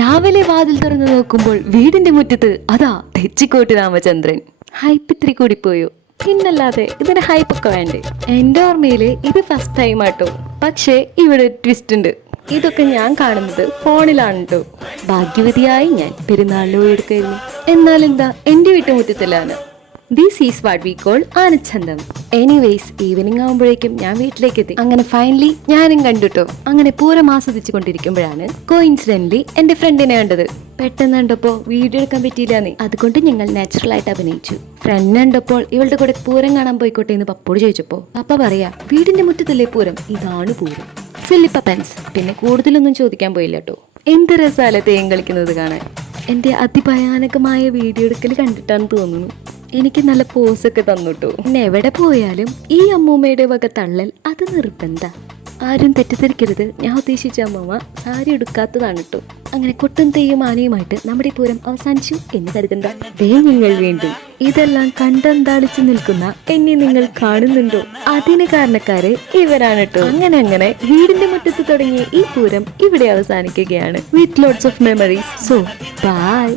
രാവിലെ വാതിൽ തുറന്നു നോക്കുമ്പോൾ വീടിന്റെ മുറ്റത്ത് അതാ തെച്ചിക്കോട്ട് രാമചന്ദ്രൻ. ഹൈപ്പ് ഇത്തിരി കൂടിപ്പോയോ? പിന്നല്ലാതെ ഇതിന് ഹൈപ്പൊക്കെ വേണ്ടേ? എന്റെ ഓർമ്മയില് ഇത് ഫസ്റ്റ് ടൈം ആട്ടോ. പക്ഷേ ഇവിടെ ട്വിസ്റ്റ് ഉണ്ട്. ഇതൊക്കെ ഞാൻ കാണുന്നത് ഫോണിലാണ് കേട്ടോ. ഭാഗ്യവതിയായി ഞാൻ പെരുന്നാളിന് എടുക്കായിരുന്നു. എന്നാലെന്താ എന്റെ വീട്ടുമുറ്റത്തിലാണ്. This is what we call ആനച്ചന്തം. എനിവേസ് ഈവനിങ് ആകുമ്പോഴേക്കും ഞാൻ വീട്ടിലേക്ക് എത്തി. അങ്ങനെ ഫൈനലി ഞാനും കണ്ടുട്ടോ. അങ്ങനെ പൂരം ആസ്വദിച്ചു കൊണ്ടിരിക്കുമ്പോഴാണ് കോയിൻസിഡന്റ്ലി എന്റെ ഫ്രണ്ടിനെ കണ്ടത്. പെട്ടെന്ന് കണ്ടപ്പോ വീഡിയോ എടുക്കാൻ പറ്റിയില്ലാന്നേ. അതുകൊണ്ട് ഞങ്ങൾ നാച്ചുറൽ ആയിട്ട് അഭിനയിച്ചു. ഫ്രണ്ട് കണ്ടപ്പോൾ ഇവളുടെ കൂടെ പൂരം കാണാൻ പോയിക്കോട്ടെ എന്ന് പപ്പോട് ചോദിച്ചപ്പോ പപ്പ പറയാ, വീടിന്റെ മുറ്റത്തല്ലേ പൂരം, ഇതാണ് പൂരം. സില്ലിപ്പൻസ്. പിന്നെ കൂടുതലൊന്നും ചോദിക്കാൻ പോയില്ല കേട്ടോ. എന്ത് രസാലെ തേൻ കളിക്കുന്നത് കാണാൻ. എന്റെ അതിഭയാനകമായ വീഡിയോ എടുക്കൽ കണ്ടിട്ടാന്ന് തോന്നുന്നു. എനിക്ക് നല്ല പോസൊക്കെ തന്നുട്ടോ. പിന്നെ എവിടെ പോയാലും ഈ അമ്മൂമ്മയുടെ വക തള്ളൽ അത് നിർബന്ധ. ആരും തെറ്റിദ്ധരിക്കരുത്, ഞാൻ ഉദ്ദേശിച്ച അമ്മൂമ്മ സാരി എടുക്കാത്തതാണ് കേട്ടോ. അങ്ങനെ കൊട്ടും തെയ്യും ആനയുമായിട്ട് നമ്മുടെ പൂരം അവസാനിച്ചു എന്ന് കരുതണ്ട. നിങ്ങൾ വീണ്ടും ഇതെല്ലാം കണ്ടന്താളിച്ചു നിൽക്കുന്ന എന്നെ നിങ്ങൾ കാണുന്നുണ്ടോ? അതിന് കാരണക്കാര് ഇവരാണ് കേട്ടോ. അങ്ങനെ വീടിന്റെ മുറ്റത്ത് തുടങ്ങിയ ഈ പൂരം ഇവിടെ അവസാനിക്കുകയാണ്. With lots of memories. So by.